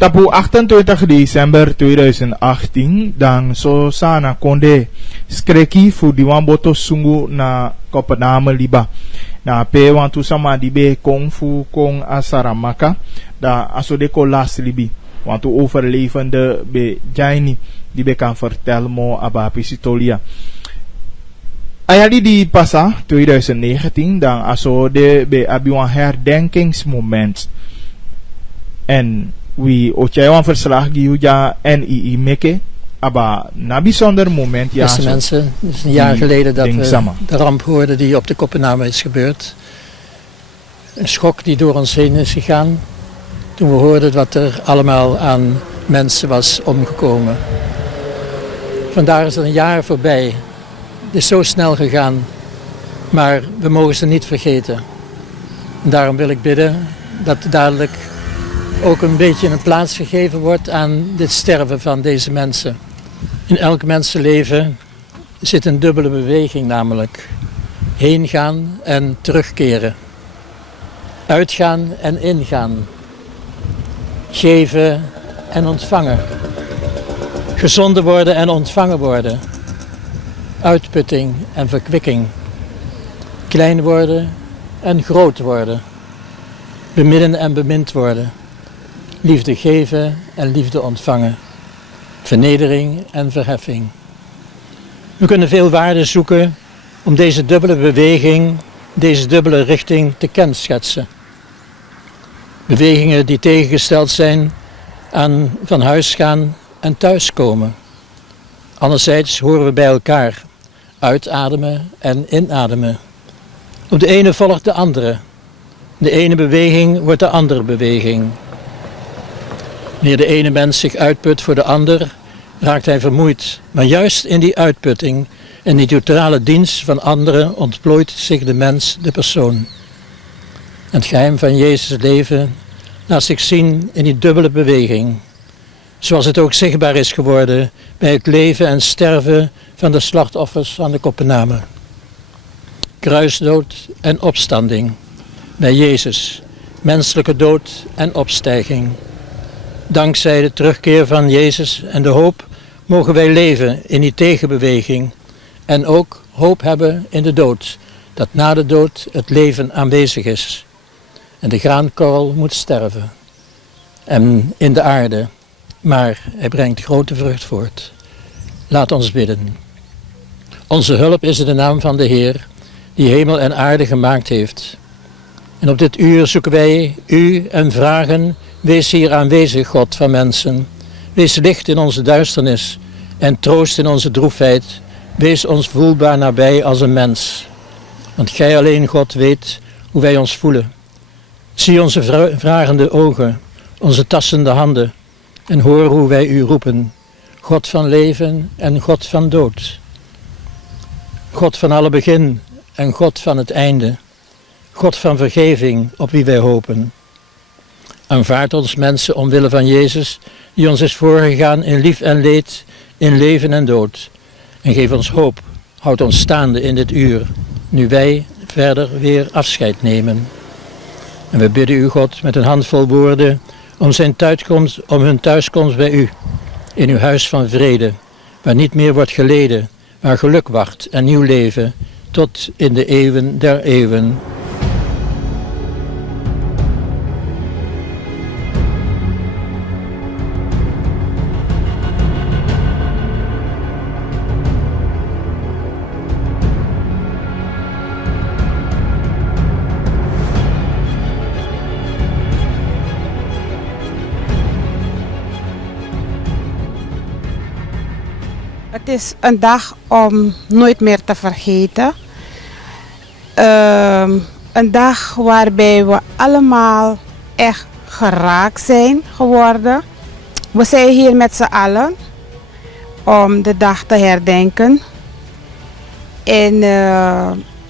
Tapu 28 December 2018 dan so sana konde skreki fu diwamboto sungu na kopename liba. Na pe wantu sama dibe kong fu kong asaramaka da asodeko las libi. Wantu overlevende be jaini dibe kan vertellen mo aba pisitolia. Ayali di pasa 2019 dan asode be abiwan herdenkingsmoment. En we ochayawan verslag giuja NII meke, aber na bijzonder moment ja. Beste mensen, het is een jaar geleden dat we de ramp hoorden die op de Kopenhagen is gebeurd. Een schok die door ons heen is gegaan toen we hoorden wat er allemaal aan mensen was omgekomen. Vandaar is er een jaar voorbij. Het is zo snel gegaan, maar we mogen ze niet vergeten. En daarom wil ik bidden dat dadelijk ook een beetje een plaats gegeven wordt aan dit sterven van deze mensen. In elk mensenleven zit een dubbele beweging namelijk. Heen gaan en terugkeren. Uitgaan en ingaan. Geven en ontvangen. Gezonden worden en ontvangen worden. Uitputting en verkwikking. Klein worden en groot worden. Bemidden en bemind worden. Liefde geven en liefde ontvangen. Vernedering en verheffing. We kunnen veel waarden zoeken om deze dubbele beweging, deze dubbele richting te kenschetsen. Bewegingen die tegengesteld zijn aan van huis gaan en thuiskomen. Anderzijds horen we bij elkaar. Uitademen en inademen. Op de ene volgt de andere. De ene beweging wordt de andere beweging. Wanneer de ene mens zich uitput voor de ander, raakt hij vermoeid. Maar juist in die uitputting en die totale dienst van anderen ontplooit zich de mens, de persoon. En het geheim van Jezus' leven laat zich zien in die dubbele beweging. Zoals het ook zichtbaar is geworden bij het leven en sterven van de slachtoffers van de Kopenhagen. Kruisdood en opstanding. Bij Jezus, menselijke dood en opstijging. Dankzij de terugkeer van Jezus en de hoop mogen wij leven in die tegenbeweging. En ook hoop hebben in de dood, dat na de dood het leven aanwezig is. En de graankorrel moet sterven. En in de aarde, maar hij brengt grote vrucht voort. Laat ons bidden. Onze hulp is in de naam van de Heer, die hemel en aarde gemaakt heeft. En op dit uur zoeken wij u en vragen, wees hier aanwezig, God van mensen. Wees licht in onze duisternis en troost in onze droefheid. Wees ons voelbaar nabij als een mens. Want gij alleen, God, weet hoe wij ons voelen. Zie onze vragende ogen, onze tastende handen en hoor hoe wij u roepen. God van leven en God van dood. God van alle begin en God van het einde. God van vergeving op wie wij hopen. Aanvaard ons mensen omwille van Jezus, die ons is voorgegaan in lief en leed, in leven en dood. En geef ons hoop, houd ons staande in dit uur, nu wij verder weer afscheid nemen. En we bidden u, God, met een handvol woorden, om hun thuiskomst bij u, in uw huis van vrede, waar niet meer wordt geleden, waar geluk wacht en nieuw leven, tot in de eeuwen der eeuwen. Het is een dag om nooit meer te vergeten. Een dag waarbij we allemaal echt geraakt zijn geworden. We zijn hier met z'n allen om de dag te herdenken. En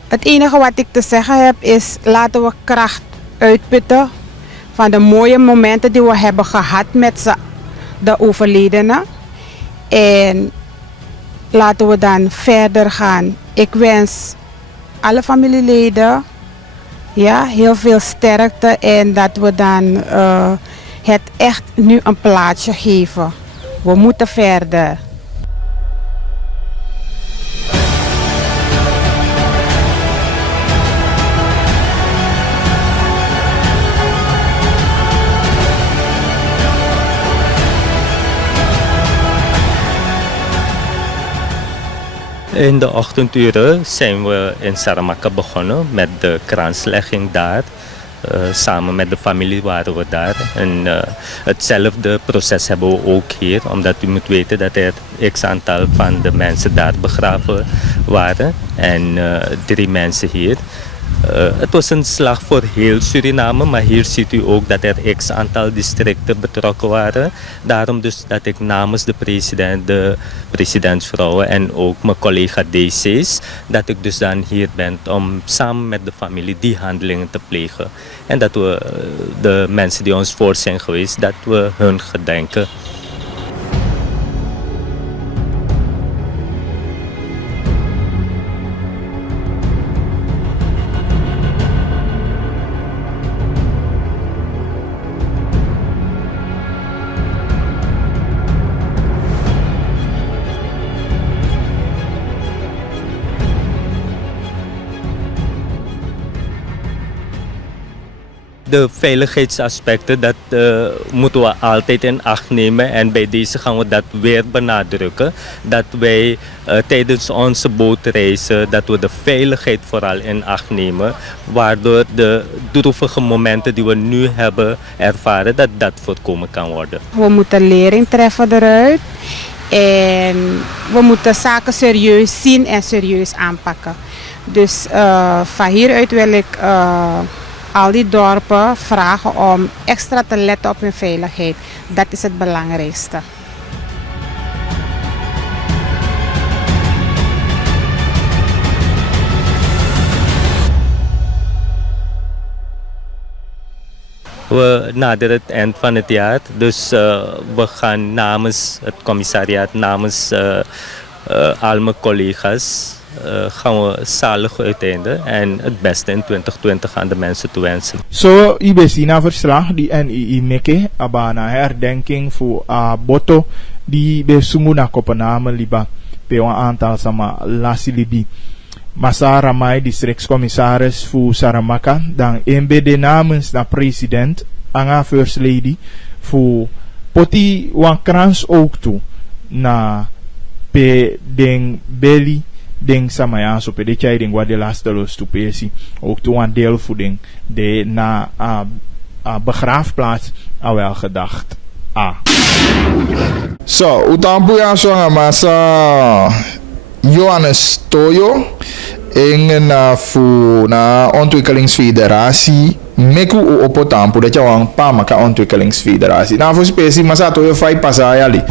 het enige wat ik te zeggen heb is, laten we kracht uitputten van de mooie momenten die we hebben gehad met de overledenen. En laten we dan verder gaan. Ik wens alle familieleden heel veel sterkte en dat we dan het echt nu een plaatsje geven. We moeten verder. In de ochtenduren zijn we in Pamaka begonnen met de kranslegging daar. Samen met de familie waren we daar. En hetzelfde proces hebben we ook hier. Omdat u moet weten dat er x aantal van de mensen daar begraven waren. En 3 mensen hier. Het was een slag voor heel Suriname, maar hier ziet u ook dat er x aantal districten betrokken waren. Daarom dus dat ik namens de president, de presidentsvrouwen en ook mijn collega DC's, dat ik dus dan hier ben om samen met de familie die handelingen te plegen. En dat we de mensen die ons voor zijn geweest, dat we hun gedenken. De veiligheidsaspecten, dat moeten we altijd in acht nemen. En bij deze gaan we dat weer benadrukken. Dat wij tijdens onze bootreizen, dat we de veiligheid vooral in acht nemen. Waardoor de droevige momenten die we nu hebben ervaren, dat dat voorkomen kan worden. We moeten lering treffen eruit. En we moeten zaken serieus zien en serieus aanpakken. Dus van hieruit wil ik al die dorpen vragen om extra te letten op hun veiligheid. Dat is het belangrijkste. We naderen het eind van het jaar, dus we gaan namens het commissariaat, namens al mijn collega's, gaan we zalig uiteinden en het beste in 2020 aan de mensen te wensen. Zo, Ibesina verslag die NII meke, abana herdenking voor Boto, die besungu na Kopenhagen liba, pe een aantal sama lasilibi. Masa Ramai, districtscommissaris voor Saramaka, dan MBD namens de president, Anga First Lady, voor poti wan krans ook toe, na pe den belly, den samaya, so pe de chai den de laste los toe pesi, ook toe een deelvoeding, de na begraafplaats al wel gedacht. Zo, utampu ya so masa Johannes Toyo en na Ontwikkelingsfederatie meku u opotampu dat je Pamaka Ontwikkelingsfederatie. Na voor specie masa Toyo fai pasayali.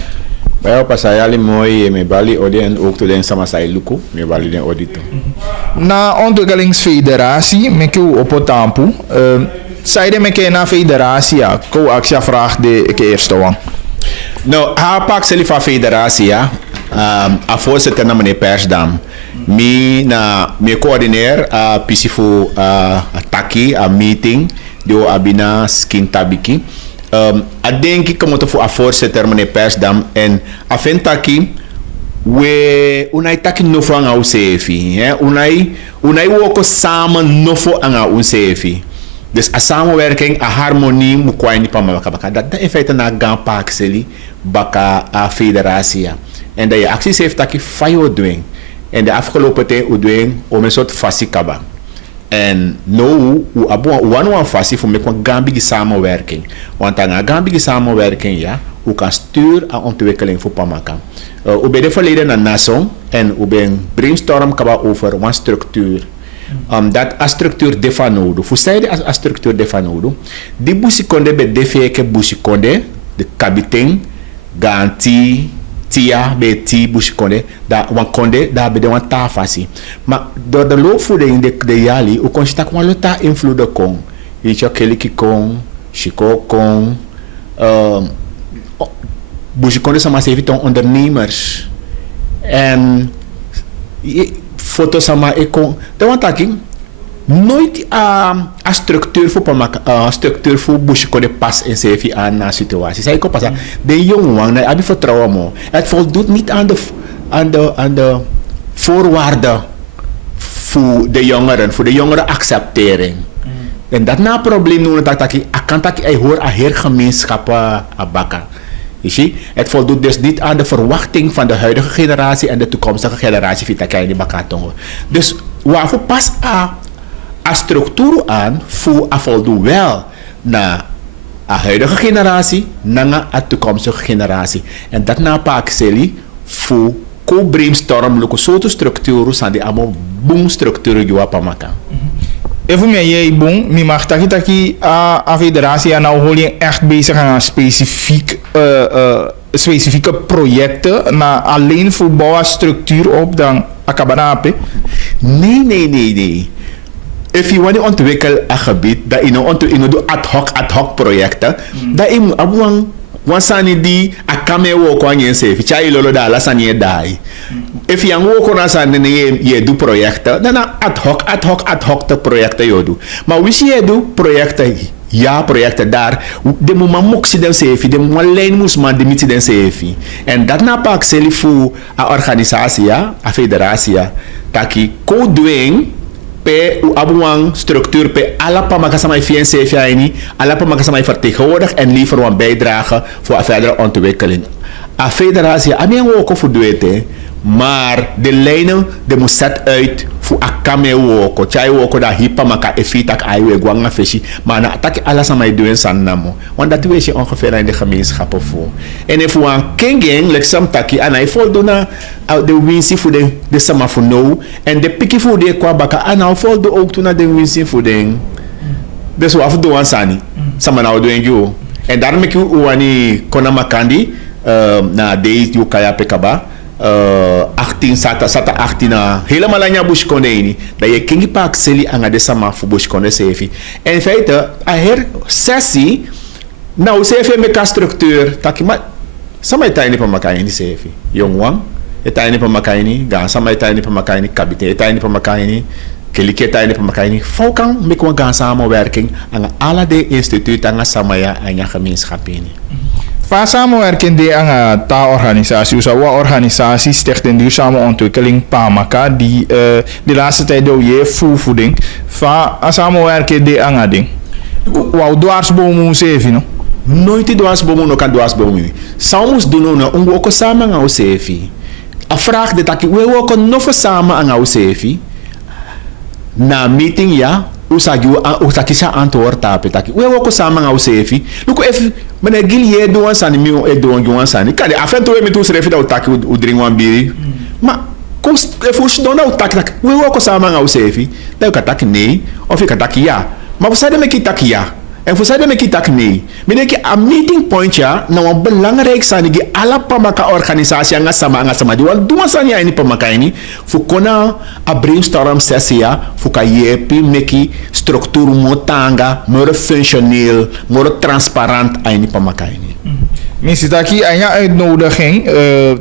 Bij pasayali mooi me bali odi en ook to den sama sai luku me bali den audito. Na Ontwikkelingsfederatie meku u opotampu. Zijde meke na federatie ko aksja vraag de eerste one. Nou, haar pak zelf van federatie ja. A voorzitter na meneer Persdam. Me coördineer pisifu taki a meeting do abina skin tabiki. A denk ik moet voor a voorzitter meneer Persdam en a ventaki we unai taki nofo anga usefi, unai woko samen nofo anga usefi. Dus a samenwerking, a harmonie moet kwaai niet Pamaka. Dat in feite na gaan pak seli baka a federatie. En dat je acties heeft dat je fayo doen. En de afgelopen tijd u doen om een soort fasikaba. En nu u wan fasi voor me kon gambige samenwerking. Want aan gambige samenwerking ja, u kan sturen aan ontwikkeling voor Pamaka. U bent de verleden naar Nassau en u bent brainstorm kaba over een structuur. Dat a structuur defanodo. Voor zij a structuur defanodo. Die busikonde be defeke busikonde, de kabiting, garantie, tia be ti busikonde, da wan konde da be de wan tafasi. Maar door de loopvoeding de jali, u kon stak wan lota invloeden kon. Icho keliki kon, shiko kon, busikonde sama seviton ondernemers. En foto sama ekon. De wan taking nooit a structuur voor Pamaka, structuur voor Bushko de pas in CV aan na situatie. Zij kan pas de jongen, na abi vertrouwen mo. Het voldoet niet aan de voorwaarden voor de jongeren acceptering. En dat na probleem nu dat ik hoor aan heer gemeenschappen abakken. Het voldoet dus niet aan de verwachting van de huidige generatie en de toekomstige generatie vitakai bakatongo. Dus waarvoor pas a structuur aan voor a voldoen wel naar de huidige generatie, naar de toekomstige generatie. En dat na pak seli voor co-brainstorm loko soort structuren zijn die allemaal boom structuren die Pamaka. Even meer jij bon, mi mag taki a federatie en nou hoor echt bezig aan specifieke projecten na alleen voor bouwen structuur op dan akabanape. Nee. If you want to ontwikkelen een gebied, dat je doet ad hoc projecten, dat je moet wansani di akame wo kwa nyense chai lolo da la sani dai if yang wo ko na san ne ye du projecten dan ad hoc te projecten yo du maar wisi ye du projecten ja projecten daar de mo moksi den sefi de mo leen mus man de miti den sefi en dat na pak selifu a organisatie ja a federatie taki ko doing pe abuang structuur pe alla Pamaka samai FNCF ni alla Pamaka samai vertegenwoordig en liever een bijdrage voor een verdere ontwikkeling. A federatie amien woko voor duete, maar de lijnen de moet set uit voor akame woko, chai woko da hi Pamaka efitak aiwe gwanga feshi, maar na attack alla samai doen san namo. Want dat weet je ongeveer in de gemeenschappen voor. En if one kengeng like some taki and I voldoen de winsie voor de sama voor nou en de pikkie voor de kwa baka en nou voldoen ook toen naar de winsie voor de dus we afdoen aan sani sama nou doen jo en daarom ik wani kona makandi na deze jo kaya pekaba 18 sata 18 helemaal aan je bush koneni dat je kingi pak seli aan de sama voor bush konne sefi en in feite a her sessie nou sefi met structuur takima sama ita ini Pamaka ini sefi jongwang ita ini Pamaka ini gansa ma ita ini Pamaka ini kabite ita ini Pamaka ini kelike ita ini Pamaka ini fokang met een samenwerking aan alle de instituten aan samaya aan je gemeenschap ini. Va samenwerking de aan ta organisatie, usawa organisatie Stichting Duurzame Ontwikkeling Pamaka die de laatste tijd door je voeding va samenwerking de aan ding. Wou dwarsboom sefi no. Nooit dwarsboom no kan dwarsboom. Samus doen no een woko samen aan sefi. A vraag de taki we woko no samen aan sefi. Na meeting ja usaki sa antwoord tape taki we woko samen aan sefi. Luko if meneer Gilie do ansani mi do ngi ansani. Kan afento we metu srefi da taki u drink wan biri. Ma kost if do na utaki we woko samen aan sefi. Da ka taki nee of ik taki ja. Maar we zeiden met taki ja. En voor zij de mekitak nee. Meneer a meeting point ja, nou een belangrijk zijn die alle Pamaka organisatie anga sama die want doen zijn ja in Pamaka ini voor kona a brainstorm sessie ja voor ka yepi meki structuur motanga more functioneel more transparant in Pamaka ini. Misschien dat hier een uitnodiging,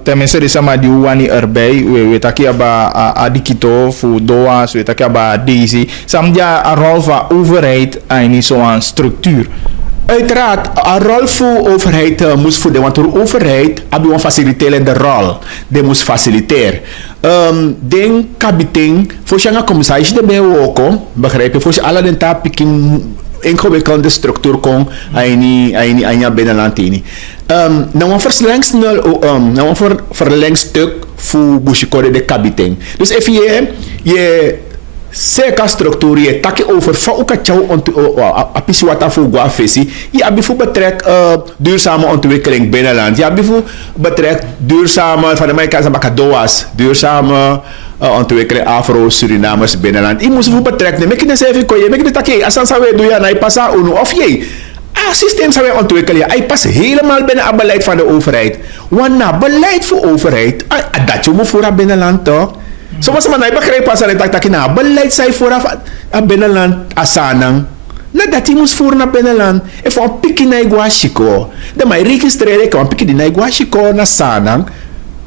tenminste de sama die wani erbij, we taki aba adikito voor doas, we taki aba deze, samdia een rol van overheid en zo'n structuur. Uiteraard, een rol voor overheid moest voor de, want de overheid hebben een faciliterende rol, die moest faciliteren. Den kabiting, voor je commissaris de bij ook, begrijp je, voor je alle den tapiking ingewikkelde structuur kon aan je binnenland in. Nou een verlengstuk voor Bushikode de kabiting. Dus if je zeker structuur je takje over van ook het jou apisi wat voor guafesi je hebt bijvoorbeeld betrek duurzame ontwikkeling binnenland je hebt bijvoorbeeld betrek duurzame van de Amerikaanse bakadoas duurzame ontwikkeling Afro Surinamers binnenland je moest voor betrek nemen ik net even kon je met takje als dan we doen ja na passa uno of je systeem zou je ontwikkelen hij past helemaal binnen het beleid van de overheid want na beleid voor overheid dat je moet voor binnenland toch. So mas man ay begrijp pas aan het dat na beleid zij vooraf aan binnenland asanang na dat hij moest voor naar binnenland en voor pikkie na iguashiko de mij registreren kan pikkie na iguashiko na sanang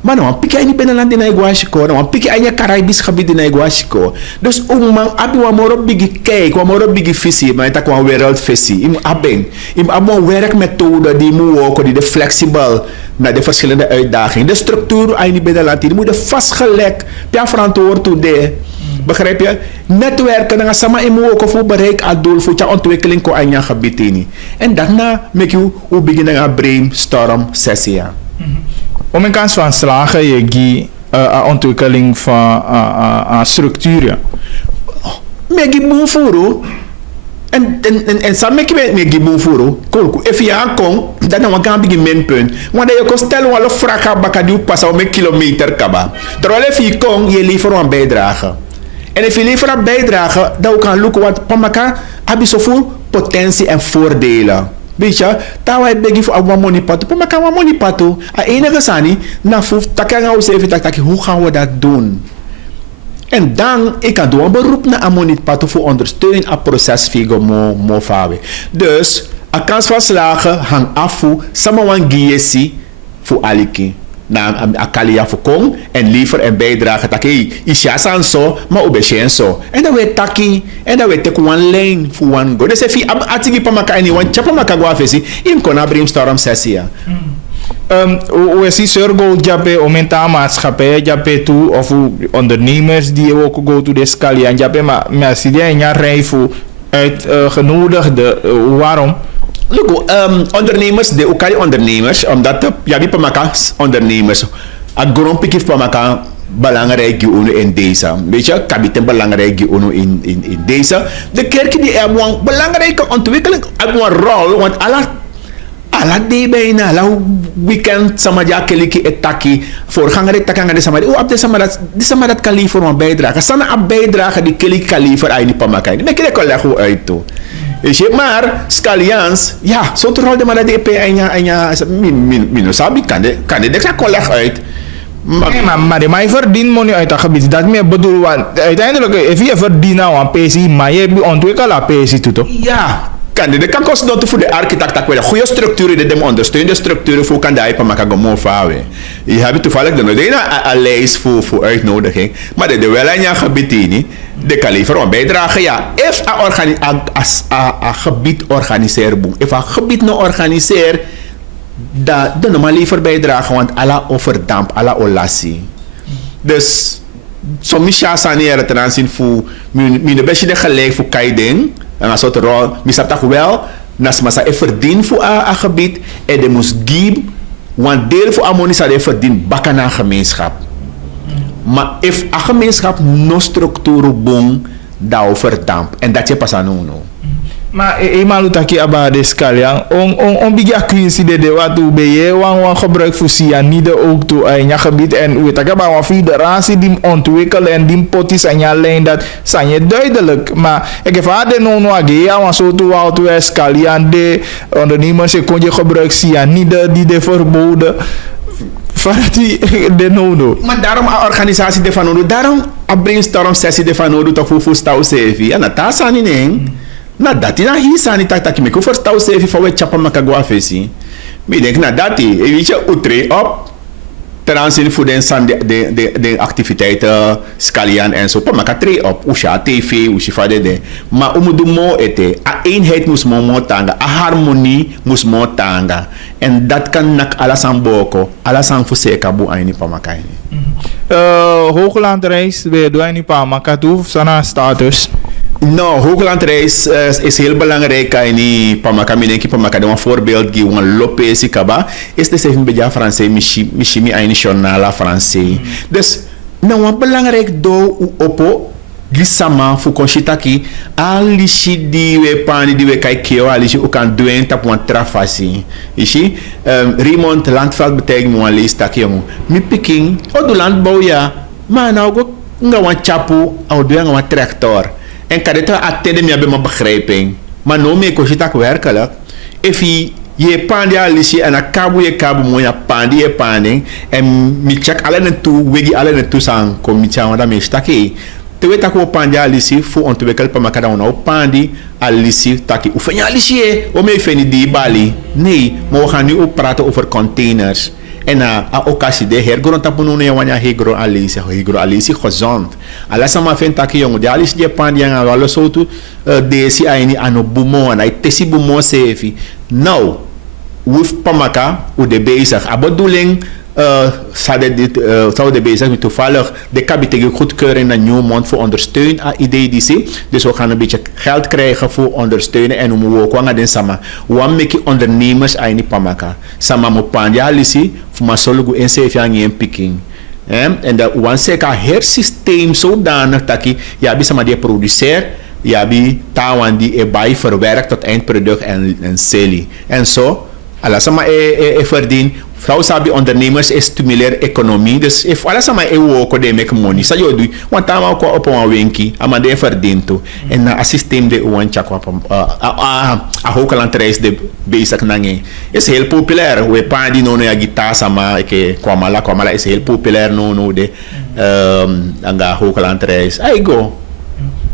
Maar nou, piki ai ni binnenland in Iguachico, nou, piki ai ni Caribisch gebied in Iguachico. Dus man abi wa moro bigi kijk, wa moro bigi visie, maar het kwam wereldvisie. Im abeng, im abon werkmethode die moet ook, die de flexibel naar de verschillende uitdagingen. De structuur ai ni binnenland, die moet vastgelegd, ja verantwoord today. Begrijp je? Netwerken, dan gaan we in ook voor bereik aan doel voor je ontwikkeling ko anja gebied in. En daarna make you hoe beginnen een brainstorm sessie. Om een kans van slagen je die ontwikkeling van structuren. Megi boom furo. En sa megi boom furo. If je aankomt, dan gaan we beginnen minpunt. Want je kan stellen wat een fraka baka die passa om een kilometer kaba. Terwijl if je komt, je liever een bijdrage. En als je liever een bijdrage, dan kan je kijken wat Pamaka hebben zoveel potentie en voordelen. Weet je, daar waar je begint voor een money patu, Pamaka een money patu. En enige sani, na voef, hoe gaan we dat doen? En dan, ik kan doen een beroep naar een money patu voor ondersteunen aan het proces figo mo fawe. Dus, een kans van slagen hangt af voor samen giesi voor aliki. Na akalia voor kong en liever en bijdrage taki ishasan zo maar obeshen zo en dan we taki en dan we take one lane voor one go dus if je atigi Pamaka any one chapa maka go afesi im kona brainstorm sessie. We zien zorgo jape omenta maatschappij jape toe of ondernemers die ook go to de scalia en jape maar zie je een rij voor uitgenodigde waarom? Look, ondernemers, de Ukari ondernemers, omdat Jabi Pamaka ondernemers, een grompje Pamaka belangrijk in deze. Weet je, kabiten belangrijk in deze. De kerk die hebben een belangrijke ontwikkeling, hebben een rol, want alla de bijna, alla weekend samadja keliki etaki, voorganger takanga de samadja, op de samadja kan liever een bijdrage. Sana een bijdrage die keliki kan liever uit Pamaka. Ik kan leggen uit toe. Maar scalians, ja, zo te houden maar dat EP en ja, sabi kan de collega uit. Maar de mij verdient money uit dat gebied. Dat meer bedoel, want uiteindelijk, if je verdient nou een PC, maar je ontwikkelt een PC toe toch? Ja, kan kan kosten voor de architect dat we de goede structuren die hem ondersteunen, de structuren voor kan de Pamaka gewoon vouwen. Je hebt toevallig de nodige een lijst voor uitnodiging, maar de wel een jaar gebied in. De kan liever een bijdrage, ja. If een gebied organiseren, if een gebied nou organiseert, dan normaal liever bijdragen, want alla overdamp, alla olassie. Dus, soms saneren ten aanzien voor, mijn best je gelijk voor kaiding, en als het rol, misap toch wel, nas masa verdien voor een gebied, en de moest geven, want deel voor ammonie zou verdien bakken naar gemeenschap. Maar if a gemeenschap no structuur boom, dat verdampt. En dat je pas aan doen. Maar eenmaal dat je abba de scalia, on bigia kwinsi de wat doe ben je wan gebruik voor cyanide ook toe in je gebied en weet ik maar een federatie die ontwikkelen en die potis en je lijn dat zijn je duidelijk. Maar ik heb had de non wagia want zo toe al toe scalia de ondernemers kon je gebruik cyanide die de verboden. De nodo. Maar daarom een organisatie de van nodo, daarom een brainstorm sessie de van nodo toch voor stouw sevi. En dat is aan in. Na dat is hier zijn niet dat ik me voor stouw sevi voor we chapa makagua fesi. Ik denk na dat is, weet je, utre op ten aanzien voor de activiteiten scalian en zo. Pamaka tre op, usha tv, usha de. Maar moet doen mo ete, a eenheid moest mo tanga, a harmonie moest mo tanga. En dat kan nak alles aan boko, alles aan fuseka bu aini Pamaka. Hooglandreis, we doen niet Pamaka toe, sana status. No, hooglandreis is heel belangrijk in Pamaka. Minenki Pamaka, een voorbeeld die een lopesi kaba is de zeven beja Fransé, michimi een journal Fransé. Dus, nou een belangrijk do opo gisama fu konshitaki alishi diwe pani diwe kai keo alishi ukan doen tap wan trafasi. Ishi Raymond Landveld betekent mo lees takio. Mi piking odu landbouw ja, maar nou go nga wan chapu au doen nga wan tractor. En kan dit attenden met mijn begrijping. Maar no me koshita werkelijk. If je pandi alishi en a kabu je kabu moya pandi je panding en mi check alle naartoe wegi alle naartoe sang kom mi chawa da me staki. Te weet dat we pandi alishi voor ontwikkelen Pamaka da nou pandi alishi taki. Ufenya alishi o me feni di Bali. Nee, maar we gaan nu ook praten over containers. En a occasie de hergrond tapu no ya wanya hegro alisi gezond. Ala sama fen taki jongo de alis je pan yang ala so tu desi aini ano bumo na tesi bumo sefi. Nou, with Pamaka u de bezig. Abodoeling zou de bezig met toevallig de kabinet goedkeuring naar Nieuwmond voor ondersteunen aan IDDC. Dus we gaan een beetje geld krijgen voor ondersteunen en we ook gaan sama. We maken ondernemers aan Pamaka. Sama mo panja lisi voor masologu en CFA en picking. En dat we zeker het systeem zodanig dat je sama die produceert. Yabi tawan die erbij verwerkt tot eindproduct en selie. En zo, alles maar verdien. Vrouw sabi ondernemers stimuleren economie. Dus if alles maar ook de make money. Sa yo doe, want dan ook op een winkie, ama de verdient toe. En na systeem de uwan chakwa a hooglandreis de bezig nange. Is heel populair. We pa die no ya gitaar sama ke kwamala is heel populair no de anga hooglandreis. I go.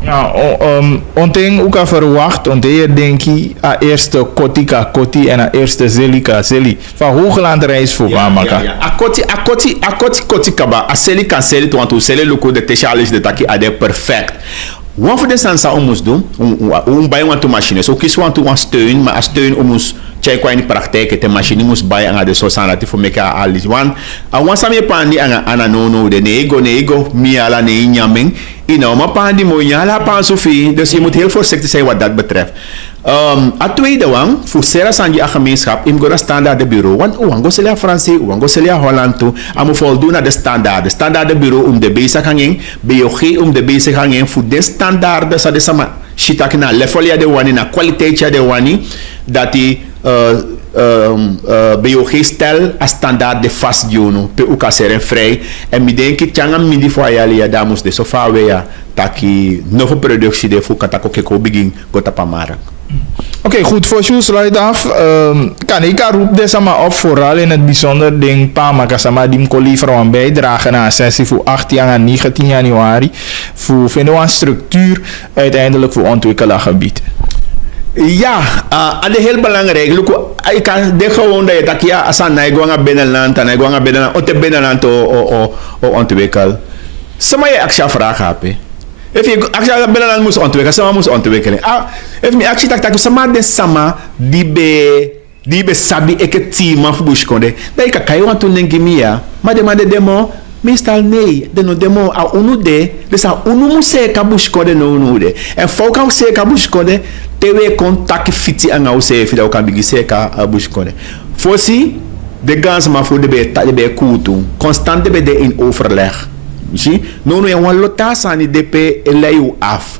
Nou, ontdek ook al verwacht, ontdek denk je aan eerste koti en aan eerste zeli. Van Hooglandreis voor Pamaka. Ja. Koti kaba, a seli want u seli luko de teshalis de taki ade perfect. Wat voor de sansa omus doen, bij want to machine, zo kies want to steun, maar steun omus check qua in de praktijk, de machine moest bij aan de sosanati voor meka alis. Want awan sami pandi ana no de nego mi ala ne nyaming. Maar pandi mo nyala pan sofi, dus je moet heel voorzichtig zijn wat dat betreft. A tweede wang, voor Sera Sanji a gemeenschap, im gora standaard bureau. Want go selia Franse, go selia Holland toe, amu voldoen aan de standaarden. Standaard bureau de beziging, BOG de beziging, voor de standaarden, sa de sama shitaki na level de wani, na kwaliteit de wani, dat die BOG stel a standaard de vast jono, pe uka seren vrij. En mi denk ik tjangam mindi voor ayalia damus de sofa wea, taki novo productie de voor katako keko begin gota pamara. Oké, goed, voor jou sluit af. Kan ik roep deze maar op, vooral in het bijzonder ding Pamaka sama die liever een bijdrage naar een sessie voor 18 en 19 januari. Voor vinden we een structuur uiteindelijk voor ontwikkelingsgebied. Ja, dat is heel belangrijk. Ik kan de gewoon dat je dat ja, als een nijgwanga binnenland, ontwikkelen. Sama je actie vragen hebben. If je actie binnenland moest ontwikkelen, sama moest ontwikkelen. If me actie dat sama de sama die be sabi eke team af bushkonde. Dat ik kan je want toen denk ik mia, maar de demo. Meestal nee, de no demo a unu de, dus a unu muse kabushkode no unu de. En fouka muse kabushkode, tewe kontak fiti anga use fida o kan bigi seka bushkode. Fosi, de gans ma voor de be kutu, constant de be de in overleg. Zie, no no wan lotasa ni DP eleyu af.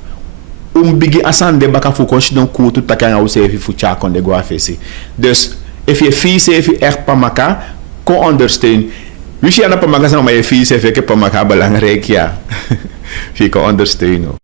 Bigi asan de baka fu konsidon kutu takanga use fi fu chakon de go afesi. Dus if je fees even echt Pamaka kon ondersteunen. Wie je aan de Pamaka zijn, maar je vies heeft ik Pamaka belangrijk, ja. Je kan ondersteunen.